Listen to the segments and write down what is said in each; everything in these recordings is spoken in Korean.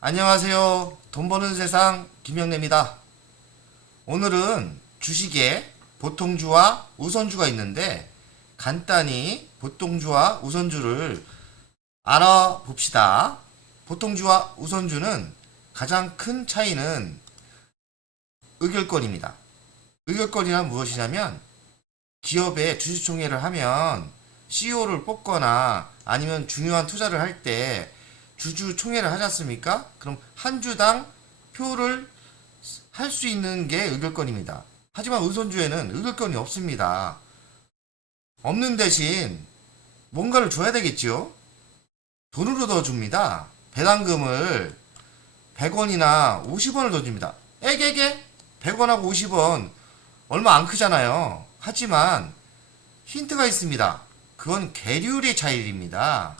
안녕하세요. 돈 버는 세상 김영래입니다. 오늘은 주식에 보통주와 우선주가 있는데 간단히 보통주와 우선주를 알아봅시다. 보통주와 우선주는 가장 큰 차이는 의결권입니다. 의결권이란 무엇이냐면 기업의 주주총회를 하면 CEO를 뽑거나 아니면 중요한 투자를 할 때 주주총회를 하지 않습니까? 그럼 한 주당 표를 할 수 있는 게 의결권입니다. 하지만 우선주에는 의결권이 없습니다. 없는 대신 뭔가를 줘야 되겠죠? 돈으로 더 줍니다. 배당금을 100원이나 50원을 더 줍니다. 에게게 100원하고 50원 얼마 안 크잖아요. 하지만 힌트가 있습니다. 그건 계율의 차이입니다.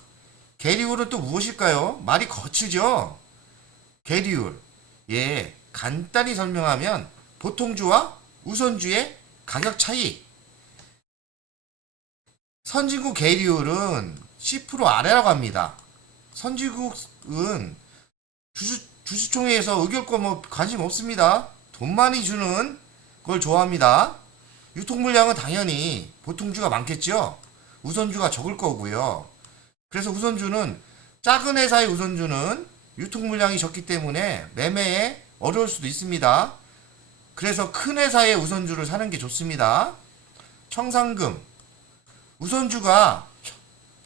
계율은 또 무엇일까요? 말이 거칠죠? 계율. 예, 간단히 설명하면 보통주와 우선주의 가격 차이. 선진국 계율은 10% 아래라고 합니다. 선진국은 주주총회에서 의결권 뭐 관심 없습니다. 돈 많이 주는 걸 좋아합니다. 유통 물량은 당연히 보통주가 많겠죠. 우선주가 적을 거고요. 그래서 우선주는 작은 회사의 우선주는 유통 물량이 적기 때문에 매매에 어려울 수도 있습니다. 그래서 큰 회사의 우선주를 사는 게 좋습니다. 청산금. 우선주가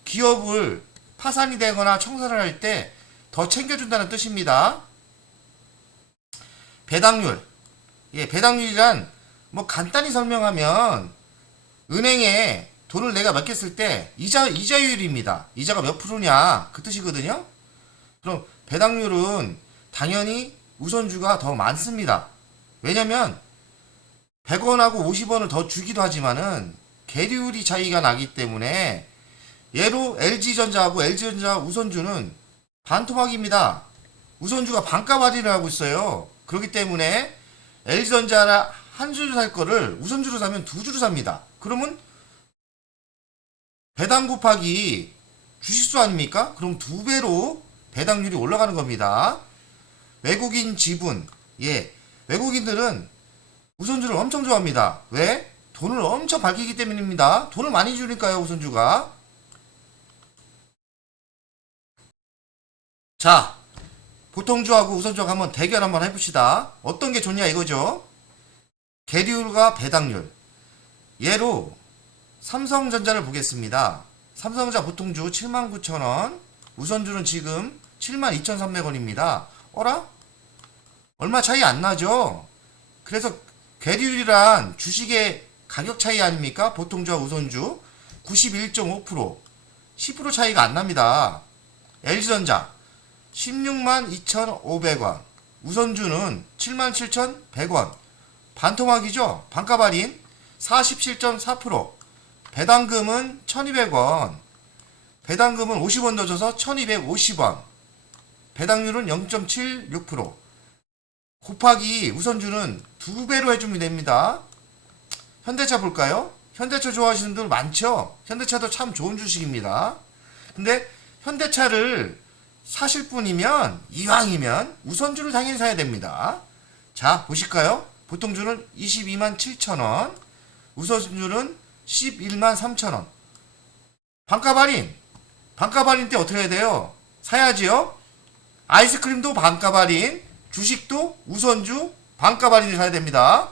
기업을 파산이 되거나 청산을 할 때 더 챙겨준다는 뜻입니다. 배당률. 예, 배당률이란 뭐 간단히 설명하면 은행에 돈을 내가 맡겼을 때 이자율입니다. 이자가 몇 프로냐 그 뜻이거든요. 그럼 배당률은 당연히 우선주가 더 많습니다. 왜냐면 100원하고 50원을 더 주기도 하지만은 계율이 차이가 나기 때문에 예로 LG전자하고 LG전자 우선주는 반토막입니다. 우선주가 반값 할인을 하고 있어요. 그렇기 때문에 LG전자나 한 주를 살 거를 우선주로 사면 두 주를 삽니다. 그러면 배당 곱하기 주식수 아닙니까? 그럼 두 배로 배당률이 올라가는 겁니다. 외국인 지분. 예. 외국인들은 우선주를 엄청 좋아합니다. 왜? 돈을 엄청 밝히기 때문입니다. 돈을 많이 주니까요, 우선주가. 자, 보통주하고 우선주하고 한번 대결 한번 해봅시다. 어떤 게 좋냐 이거죠? 계율과 배당률. 예로 삼성전자를 보겠습니다. 삼성전자 보통주 79,000원, 우선주는 지금 72,300원입니다. 어라? 얼마 차이 안 나죠? 그래서 계율이란 주식의 가격 차이 아닙니까? 보통주와 우선주 91.5%, 10% 차이가 안 납니다. LG전자 162,500원, 우선주는 77,100원, 반토막이죠? 반값 할인 47.4%, 배당금은 1200원, 배당금은 50원 더 줘서 1250원, 배당률은 0.76%, 곱하기 우선주는 두 배로 해주면 됩니다. 현대차 볼까요? 현대차 좋아하시는 분들 많죠? 현대차도 참 좋은 주식입니다. 근데 현대차를 사실 분이면 이왕이면 우선주를 당연히 사야 됩니다. 자, 보실까요? 보통주는 227,000원, 우선주는 113,000원. 반값 할인. 반값 할인 때 어떻게 해야 돼요? 사야지요? 아이스크림도 반값 할인, 주식도 우선주 반값 할인을 사야 됩니다.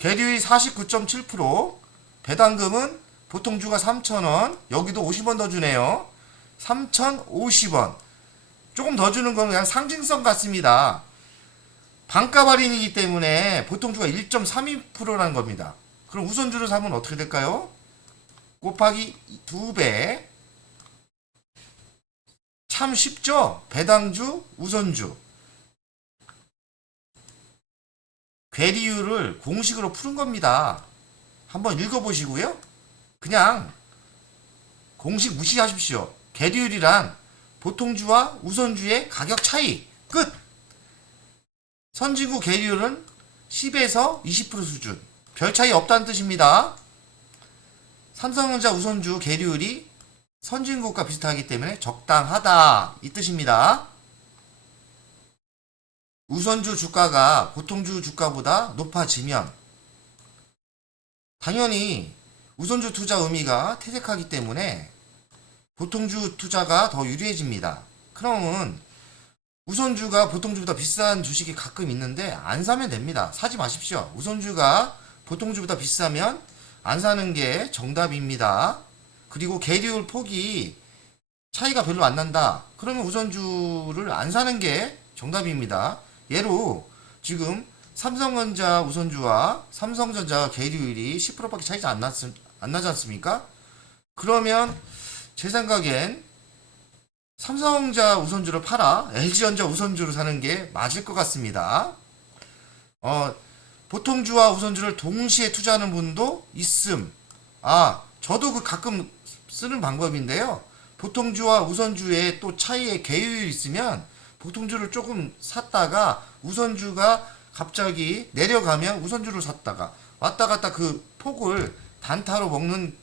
계율이 49.7%, 배당금은 보통주가 3,000원, 여기도 50원 더 주네요. 3,050원. 조금 더 주는 건 그냥 상징성 같습니다. 반값 할인이기 때문에 보통주가 1.32%라는 겁니다. 그럼 우선주를 사면 어떻게 될까요? 곱하기 2배. 참 쉽죠? 배당주, 우선주. 괴리율을 공식으로 푸는 겁니다. 한번 읽어보시고요. 그냥 공식 무시하십시오. 계율이란 보통주와 우선주의 가격 차이. 끝! 선진국 계율은 10에서 20% 수준. 별 차이 없다는 뜻입니다. 삼성전자 우선주 계율이 선진국과 비슷하기 때문에 적당하다 이 뜻입니다. 우선주 주가가 보통주 주가보다 높아지면 당연히 우선주 투자 의미가 퇴색하기 때문에 보통주 투자가 더 유리해집니다. 그러면 우선주가 보통주보다 비싼 주식이 가끔 있는데 안 사면 됩니다. 사지 마십시오. 우선주가 보통주보다 비싸면 안 사는 게 정답입니다. 그리고 계리율 폭이 차이가 별로 안 난다. 그러면 우선주를 안 사는 게 정답입니다. 예로 지금 삼성전자 우선주와 삼성전자 계리율이 10%밖에 차이가 안 나지 않습니까? 그러면 제 생각엔 삼성전자 우선주를 팔아 LG전자 우선주를 사는 게 맞을 것 같습니다. 보통주와 우선주를 동시에 투자하는 분도 있음. 저도 그 가끔 쓰는 방법인데요. 보통주와 우선주의 또 차이에 계율이 있으면 보통주를 조금 샀다가 우선주가 갑자기 내려가면 우선주를 샀다가 왔다 갔다 그 폭을 단타로 먹는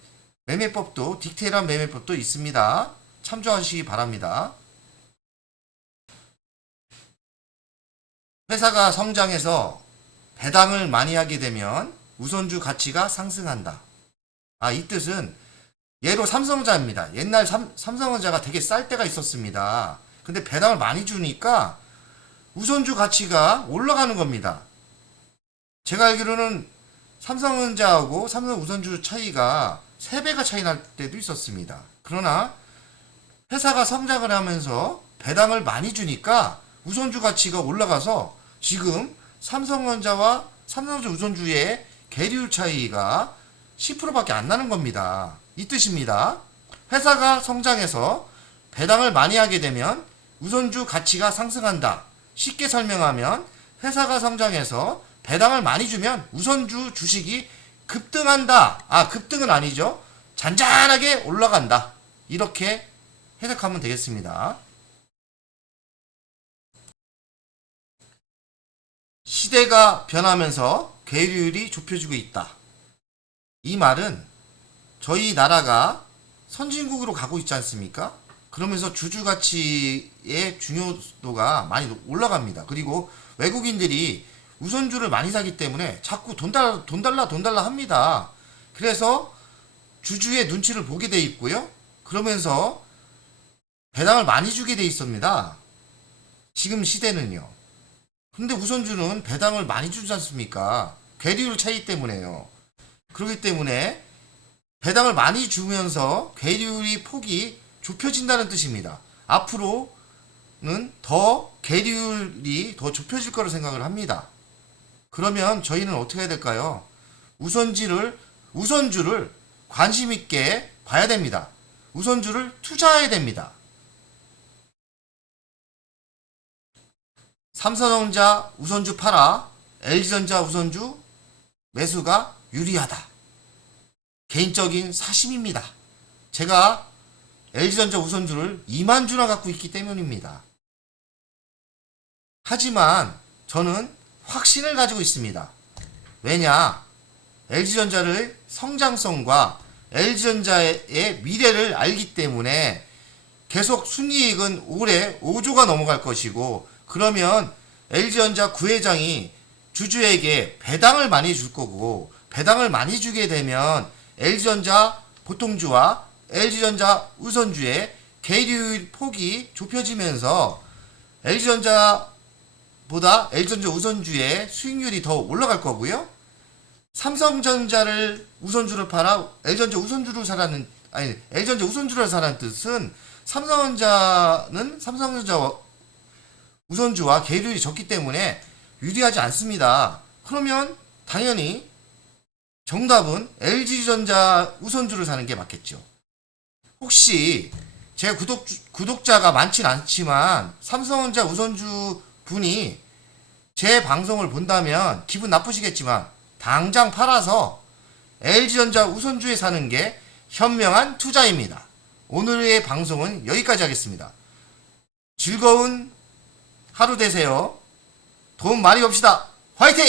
매매법도 디테일한 매매법도 있습니다. 참조하시기 바랍니다. 회사가 성장해서 배당을 많이 하게 되면 우선주 가치가 상승한다. 이 뜻은 예로 삼성전자입니다. 옛날 삼성전자가 되게 쌀 때가 있었습니다. 근데 배당을 많이 주니까 우선주 가치가 올라가는 겁니다. 제가 알기로는 삼성전자하고 삼성 우선주 차이가 3배가 차이 날 때도 있었습니다. 그러나 회사가 성장을 하면서 배당을 많이 주니까 우선주 가치가 올라가서 지금 삼성전자와 삼성전자 우선주의 계리율 차이가 10%밖에 안 나는 겁니다. 이 뜻입니다. 회사가 성장해서 배당을 많이 하게 되면 우선주 가치가 상승한다. 쉽게 설명하면 회사가 성장해서 배당을 많이 주면 우선주 주식이 급등한다. 급등은 아니죠. 잔잔하게 올라간다. 이렇게 해석하면 되겠습니다. 시대가 변하면서 계율이 좁혀지고 있다. 이 말은 저희 나라가 선진국으로 가고 있지 않습니까? 그러면서 주주 가치의 중요도가 많이 올라갑니다. 그리고 외국인들이 우선주를 많이 사기 때문에 자꾸 돈 달라 합니다. 그래서 주주의 눈치를 보게 돼 있고요. 그러면서 배당을 많이 주게 돼 있습니다. 지금 시대는요. 근데 우선주는 배당을 많이 주지 않습니까? 계리율 차이 때문에요. 그렇기 때문에 배당을 많이 주면서 계리율이 폭이 좁혀진다는 뜻입니다. 앞으로는 더 계리율이 더 좁혀질 거라 생각을 합니다. 그러면 저희는 어떻게 해야 될까요? 우선주를 관심 있게 봐야 됩니다. 우선주를 투자해야 됩니다. 삼성전자 우선주 팔아 LG전자 우선주 매수가 유리하다. 개인적인 사심입니다. 제가 LG전자 우선주를 2만 주나 갖고 있기 때문입니다. 하지만 저는 확신을 가지고 있습니다. 왜냐? LG전자의 성장성과 LG전자의 미래를 알기 때문에 계속 순이익은 올해 5조가 넘어갈 것이고, 그러면 LG전자 구회장이 주주에게 배당을 많이 줄 거고, 배당을 많이 주게 되면 LG전자 보통주와 LG전자 우선주의 계리율 폭이 좁혀지면서 LG전자 우선주의 수익률이 더 올라갈 거고요. 삼성전자를 우선주를 팔아 LG전자 우선주를 사라는 뜻은 삼성전자는 삼성전자 우선주와 계율이 적기 때문에 유리하지 않습니다. 그러면 당연히 정답은 LG전자 우선주를 사는 게 맞겠죠. 혹시 제 구독자가 많진 않지만 삼성전자 우선주 분이 제 방송을 본다면 기분 나쁘시겠지만 당장 팔아서 LG전자 우선주에 사는 게 현명한 투자입니다. 오늘의 방송은 여기까지 하겠습니다. 즐거운 하루 되세요. 돈 많이 법시다. 화이팅!